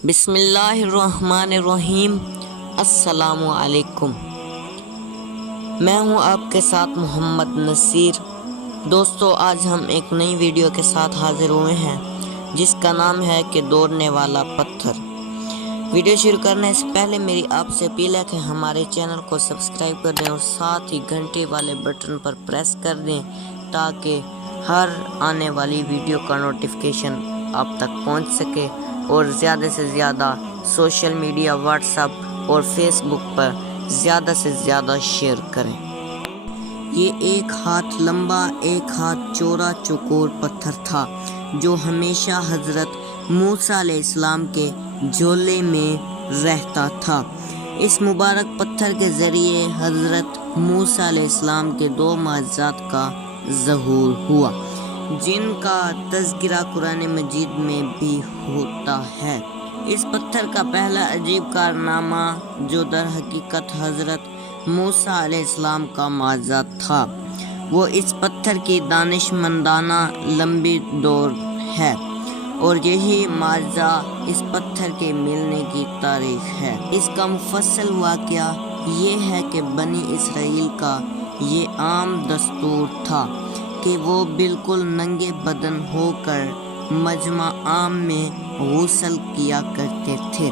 بسم اللہ الرحمن الرحیم۔ السلام علیکم۔ میں ہوں آپ کے ساتھ محمد نصیر۔ دوستو، آج ہم ایک نئی ویڈیو کے ساتھ حاضر ہوئے ہیں جس کا نام ہے کہ دوڑنے والا پتھر۔ ویڈیو شروع کرنے سے پہلے میری آپ سے اپیل ہے کہ ہمارے چینل کو سبسکرائب کر دیں اور ساتھ ہی گھنٹے والے بٹن پر پریس کر دیں تاکہ ہر آنے والی ویڈیو کا نوٹیفیکیشن آپ تک پہنچ سکے، اور زیادہ سے زیادہ سوشل میڈیا واٹس ایپ اور فیس بک پر زیادہ سے زیادہ شیئر کریں۔ یہ 1 ہاتھ لمبا 1 ہاتھ چوڑا چوکور پتھر تھا جو ہمیشہ حضرت موسیٰ علیہ السلام کے جھولے میں رہتا تھا۔ اس مبارک پتھر کے ذریعے حضرت موسیٰ علیہ السلام کے 2 معجزات کا ظہور ہوا جن کا تذکرہ قرآن مجید میں بھی ہوتا ہے۔ اس پتھر کا پہلا عجیب کارنامہ جو در حقیقت حضرت موسیٰ علیہ السلام کا معجزہ تھا، وہ اس پتھر کی دانش مندانہ لمبی دوڑ ہے، اور یہی معجزہ اس پتھر کے ملنے کی تاریخ ہے۔ اس کا مفصل واقعہ یہ ہے کہ بنی اسرائیل کا یہ عام دستور تھا کہ وہ بالکل ننگے بدن ہو کر مجمع عام میں غسل کیا کرتے تھے،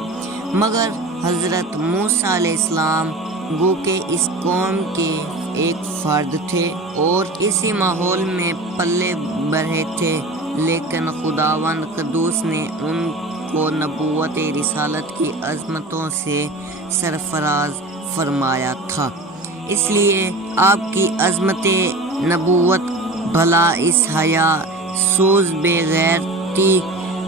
مگر حضرت موسیٰ علیہ السلام گو کہ اس قوم کے ایک فرد تھے اور اسی ماحول میں پلے بڑھے تھے، لیکن خداوند قدوس نے ان کو نبوت رسالت کی عظمتوں سے سرفراز فرمایا تھا۔ اس لیے آپ کی عظمت نبوت بھلا اس حیا سوز بے غیرتی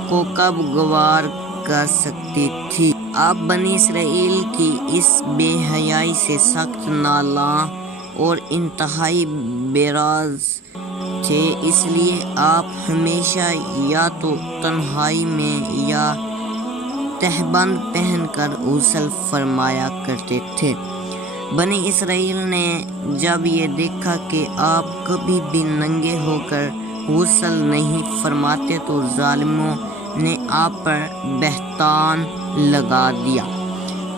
کو کب گوار کر سکتی تھی؟ آپ بنی اسرائیل کی اس بے حیائی سے سخت نالاں اور انتہائی بیراض تھے، اس لیے آپ ہمیشہ یا تو تنہائی میں یا تہبند پہن کر غسل فرمایا کرتے تھے۔ بنی اسرائیل نے جب یہ دیکھا کہ آپ کبھی بھی ننگے ہو کر غسل نہیں فرماتے تو ظالموں نے آپ پر بہتان لگا دیا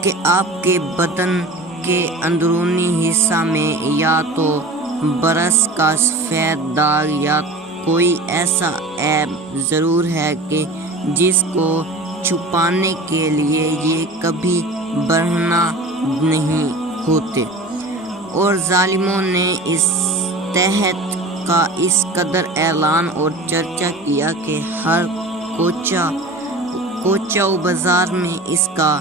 کہ آپ کے بدن کے اندرونی حصہ میں یا تو برس کا سفید داغ یا کوئی ایسا عیب ضرور ہے کہ جس کو چھپانے کے لیے یہ کبھی برہنہ نہیں ہوتے، اور ظالموں نے اس تحت کا اس قدر اعلان اور چرچا کیا کہ ہر کوچہ و بازار میں اس کا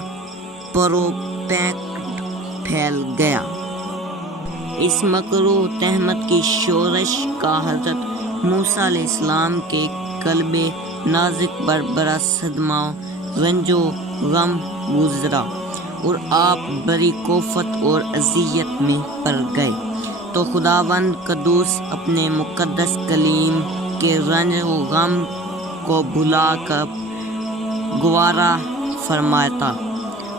پروپیگنڈ پھیل گیا۔ اس مکروہ تہمت کی شورش کا حضرت موسیٰ علیہ السلام کے قلب نازک پر بڑا صدمہ و رنج و غم گزرا، اور آپ بڑی کوفت اور اذیت میں پڑ گئے۔ تو خداوند قدوس اپنے مقدس کلیم کے رنج و غم کو بھلا کر گوارا فرماتا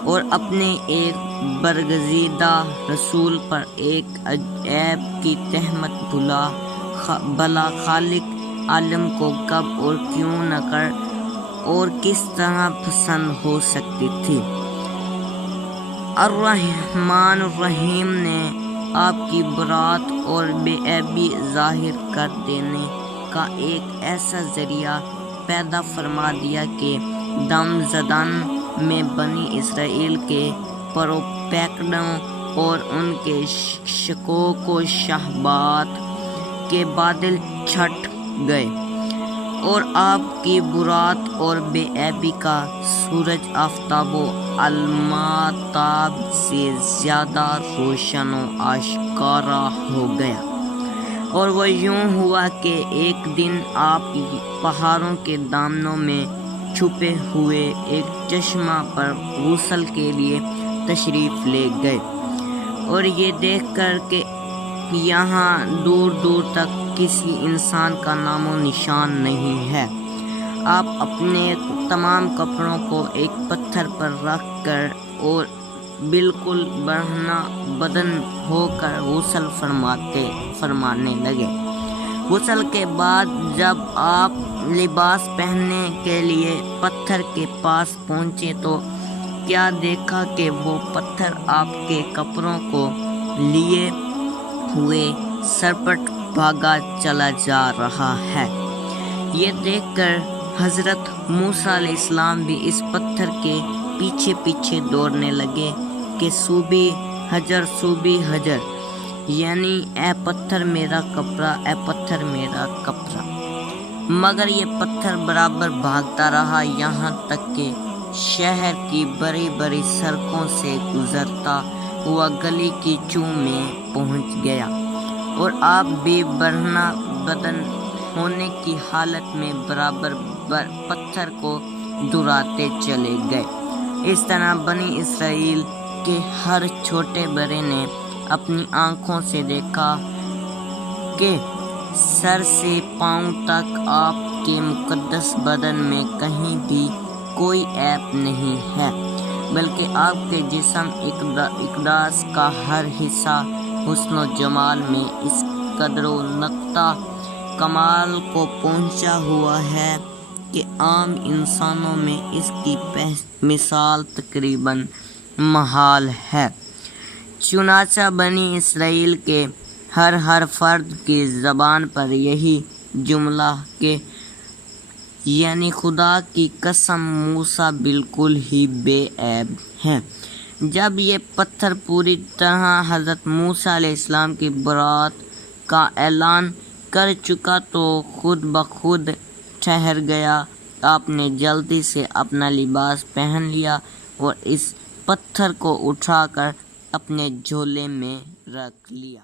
اور اپنے ایک برگزیدہ رسول پر ایک عیب کی تہمت بھلا خالق عالم کو کب اور کیوں نہ کر اور کس طرح پسند ہو سکتی تھی۔ الرحمن الرحیم نے آپ کی برات اور بے عیبی ظاہر کر دینے کا ایک ایسا ذریعہ پیدا فرما دیا کہ دم زدن میں بنی اسرائیل کے پروپیگنڈوں اور ان کے شکوک و شبہات کے بادل چھٹ گئے، اور آپ کی برات اور بے عیبی کا سورج آفتاب و الماتاب سے زیادہ روشن و آشکارا ہو گیا۔ اور وہ یوں ہوا کہ ایک دن آپ پہاڑوں کے دامنوں میں چھپے ہوئے ایک چشمہ پر غسل کے لیے تشریف لے گئے، اور یہ دیکھ کر کہ یہاں دور دور تک کسی انسان کا نام و نشان نہیں ہے، آپ اپنے تمام کپڑوں کو ایک پتھر پر رکھ کر اور بالکل برہنہ بدن ہو کر غسل فرمانے لگے۔ غسل کے بعد جب آپ لباس پہننے کے لیے پتھر کے پاس پہنچے تو کیا دیکھا کہ وہ پتھر آپ کے کپڑوں کو لیے ہوئے سرپٹ بھاگا چلا جا رہا ہے۔ یہ دیکھ کر حضرت موسیٰ علیہ السلام بھی اس پتھر کے پیچھے پیچھے دوڑنے لگے کہ سوبی حجر سوبی حجر، یعنی اے پتھر میرا کپڑا، اے پتھر میرا کپڑا۔ مگر یہ پتھر برابر بھاگتا رہا، یہاں تک کہ شہر کی بڑی بڑی سڑکوں سے گزرتا ہوا گلی کی چوں میں پہنچ گیا، اور آپ بھی برہنہ بدن ہونے کی حالت میں برابر پتھر کو دراتے چلے گئے۔ اس طرح بنی اسرائیل کے ہر چھوٹے بڑے نے اپنی آنکھوں سے دیکھا کہ سر سے پاؤں تک آپ کے مقدس بدن میں کہیں بھی کوئی عیب نہیں ہے، بلکہ آپ کے جسم اقداس کا ہر حصہ حسن و جمال میں اس قدر و نقطہ کمال کو پہنچا ہوا ہے کہ عام انسانوں میں اس کی مثال تقریباً محال ہے۔ چنانچہ بنی اسرائیل کے ہر فرد کی زبان پر یہی جملہ کہ یعنی خدا کی قسم موسیٰ بالکل ہی بے عیب ہے۔ جب یہ پتھر پوری طرح حضرت موسیٰ علیہ السلام کی برات کا اعلان کر چکا تو خود بخود ٹھہر گیا۔ آپ نے جلدی سے اپنا لباس پہن لیا اور اس پتھر کو اٹھا کر اپنے جھولے میں رکھ لیا۔